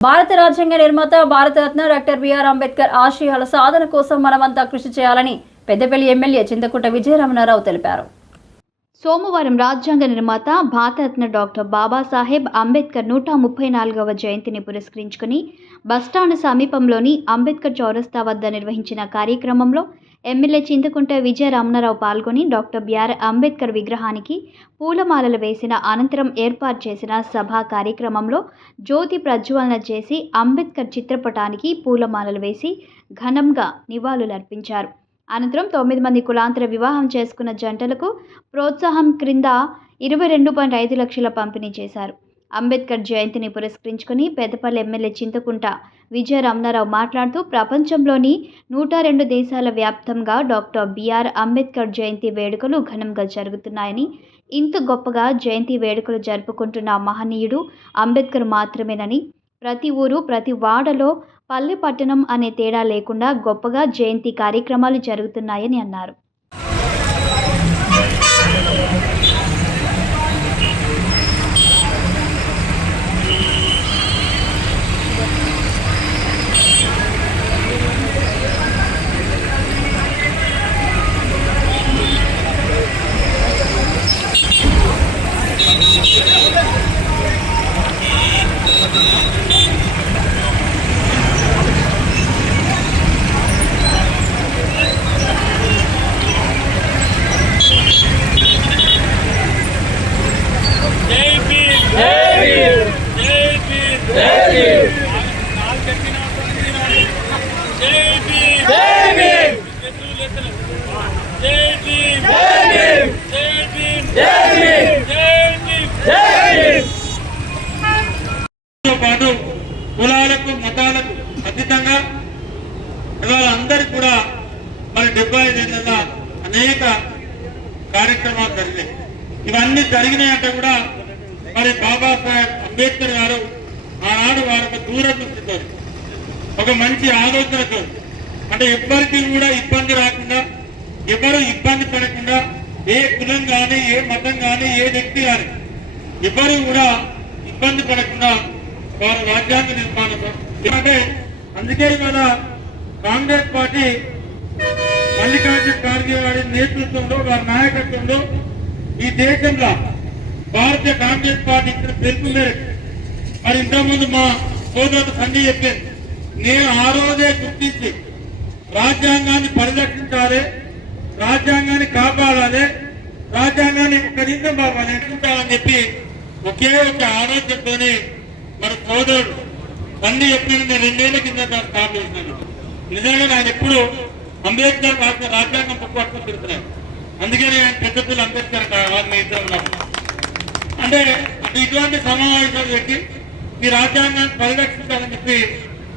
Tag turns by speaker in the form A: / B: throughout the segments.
A: భారత రాజ్యాంగ నిర్మాత భారతరత్న డాక్టర్ బిఆర్ అంబేద్కర్ ఆశయాల సాధన కోసం మనమంతా కృషి చేయాలని పెద్దపల్లి ఎమ్మెల్యే చింతకుంట విజయరమణారావు తెలిపారు. సోమవారం రాజ్యాంగ నిర్మాత భారతరత్న డాక్టర్ బాబాసాహెబ్ అంబేద్కర్ నూట ముప్పై నాలుగవ జయంతిని పురస్కరించుకుని బస్టాండ్ సమీపంలోని అంబేద్కర్ చౌరస్తా వద్ద నిర్వహించిన కార్యక్రమంలో ఎమ్మెల్యే చింతకుంట విజయ రమణారావు పాల్గొని డాక్టర్ బిఆర్ అంబేద్కర్ విగ్రహానికి పూలమాలలు వేసిన అనంతరం ఏర్పాటు చేసిన సభా కార్యక్రమంలో జ్యోతి ప్రజ్వలన చేసి అంబేద్కర్ చిత్రపటానికి పూలమాలలు వేసి ఘనంగా నివాళులర్పించారు. అనంతరం తొమ్మిది మంది కులాంతర వివాహం చేసుకున్న జంటలకు ప్రోత్సాహం క్రింద ఇరవై రెండు పాయింట్ ఐదు లక్షల పంపిణీ చేశారు. అంబేద్కర్ జయంతిని పురస్కరించుకుని పెద్దపల్లి ఎమ్మెల్యే చింతకుంట విజయ రమణారావు మాట్లాడుతూ ప్రపంచంలోని నూట రెండు దేశాల వ్యాప్తంగా డాక్టర్ బిఆర్ అంబేద్కర్ జయంతి వేడుకలు ఘనంగా జరుగుతున్నాయని ఇంత గొప్పగా జయంతి వేడుకలు జరుపుకుంటున్న మహనీయుడు అంబేద్కర్ మాత్రమేనని ప్రతి ఊరు ప్రతి వాడలో పల్లె పట్టణం అనే తేడా లేకుండా గొప్పగా జయంతి కార్యక్రమాలు జరుగుతున్నాయని అన్నారు.
B: పాటు కులాలకు మతాలకు అతీతంగా ఇవాళ అందరికి కూడా మరి డెబ్బై ఐదు అనేక కార్యక్రమాలు జరిగాయి ఇవన్నీ జరిగినాయంటే కూడా మరి బాబాసాహెబ్ అంబేద్కర్ గారు ఆనాడు వారికి ఒక దూరదృష్టితో ఒక మంచి ఆలోచనతో అంటే ఎవ్వరికి కూడా ఇబ్బంది రాకుండా ఎవరు ఇబ్బంది పడకుండా ఏ కులం కానీ ఏ మతం కానీ ఏ వ్యక్తి కానీ ఎవరు కూడా ఇబ్బంది పడకుండా వారు రాజ్యాంగ నిర్మాణం ఎందుకంటే అందుకే ఇవాళ కాంగ్రెస్ పార్టీ మల్లికార్జున ఖార్గే వారి నేతృత్వంలో వారి నాయకత్వంలో ఈ దేశంలో భారతీయ కాంగ్రెస్ పార్టీ ఇచ్చిన పిలుపు మేరకు మరి ఇంతకుముందు మా సోదరుడు సంజయ్ చెప్పారు నేను ఆ రోజే గుర్తించి రాజ్యాంగాన్ని పరిరక్షించాలి రాజ్యాంగాన్ని కాపాడాలి రాజ్యాంగాన్ని కనీసం బాబా నేర్చుకుంటామని చెప్పి ఒకే ఒక ఆలోచనతోనే మన సోదరుడు అన్ని చెప్పిన నేను రెండేళ్ళ కింద దాన్ని నిజంగా ఆయన ఎప్పుడు అంబేద్కర్ రాసిన రాజ్యాంగం బుక్ పట్టుకుని తిరుగుతున్నాను. అందుకని ఆయన పెద్ద పిల్లలు అంబేద్కర్ వారిని ఇద్దరు ఉన్నారు అంటే ఇటువంటి సమావేశాలు పెట్టి ఈ రాజ్యాంగాన్ని పరిరక్షించాలని చెప్పి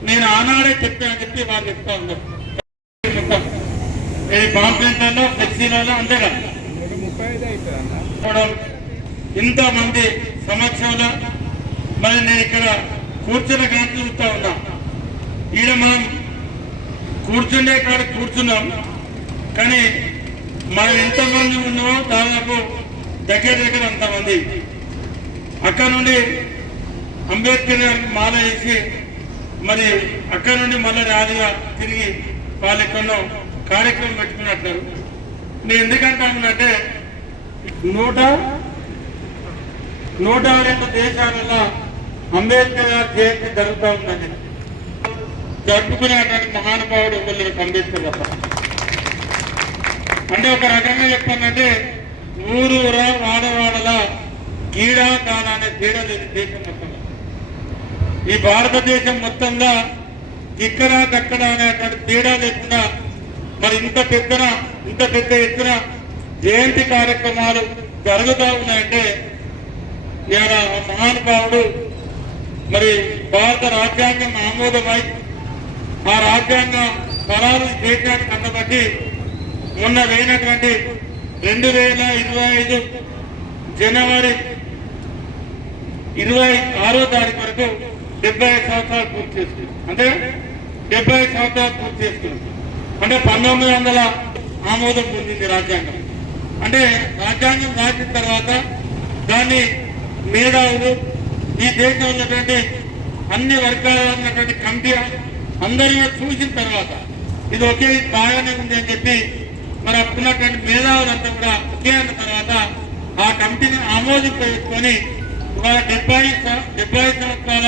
B: నేను ఆనాడే చెప్పాను చెప్పి వాళ్ళు చెప్తా ఉన్నారు. మొత్తం ఈ ఫ్లెక్సీలలో అంతేగా కూడా ఇంతమంది సమక్షంలో మరి నేను ఇక్కడ కూర్చున్న కానీ చూస్తా ఉన్నా. ఈడ మనం కూర్చుండే కాడ కూర్చున్నాం. కానీ మనం ఎంతమంది ఉన్నామో దాదాపు దగ్గర దగ్గర అంతమంది. అక్కడ నుండి అంబేద్కర్ గారికి మాల వేసి మరి అక్కడ నుండి మళ్ళీ రాజుగా తిరిగి వాళ్ళెక్కడో కార్యక్రమం పెట్టుకున్నట్టు నేను ఎందుకంటానంటే నూట నూట రెండు దేశాలలో అంబేద్కర్ గారి జయంతి జరుగుతూ ఉందండి. జరుపుకునేటువంటి మహానుభావుడు ఒకళ్ళు అంబేద్కర్ తప్ప. అంటే ఒక రకంగా చెప్పాలంటే ఊరూరా వాడవాడలా కీడా దాన అనే తేడా లేని దేశం మొత్తం. ఈ భారతదేశం మొత్తంగా ఇక్కడ దక్కడ అనేటువంటి తేడా లేకుండా మరి ఇంత పెద్దన ఇంత పెద్ద ఎత్తున జయంతి కార్యక్రమాలు జరుగుతూ ఉన్నాయంటే ఇవాళ మహానుభావుడు మరి భారత రాజ్యాంగం ఆమోదమై ఆ రాజ్యాంగ ఫలాలు దేశానికి అందబట్టి మొన్న వేయినటువంటి రెండు వేల ఇరవై ఐదు జనవరి ఇరవై ఆరో తారీఖు వరకు డెబ్బై ఐదు సంవత్సరాలు పూర్తి చేస్తుంది. అంటే డెబ్బై ఐదు సంవత్సరాలు పూర్తి చేస్తుంది. అంటే పంతొమ్మిది వందల ఆమోదం పొందింది రాజ్యాంగం. అంటే రాజ్యాంగం రాసిన తర్వాత దాన్ని మేధావులు ఈ దేశంలో ఉన్నటువంటి అన్ని వర్గాల ఉన్నటువంటి కమిటీ అందరూ చూసిన తర్వాత ఇది ఒకే బాగానే ఉంది అని చెప్పి మరి అప్పుడున్నటువంటి మేధావులంతా కూడా ఒకే అన్న తర్వాత ఆ కమిటీని ఆమోదం ఇవాళ డెబ్బై డెబ్బై సంవత్సరాల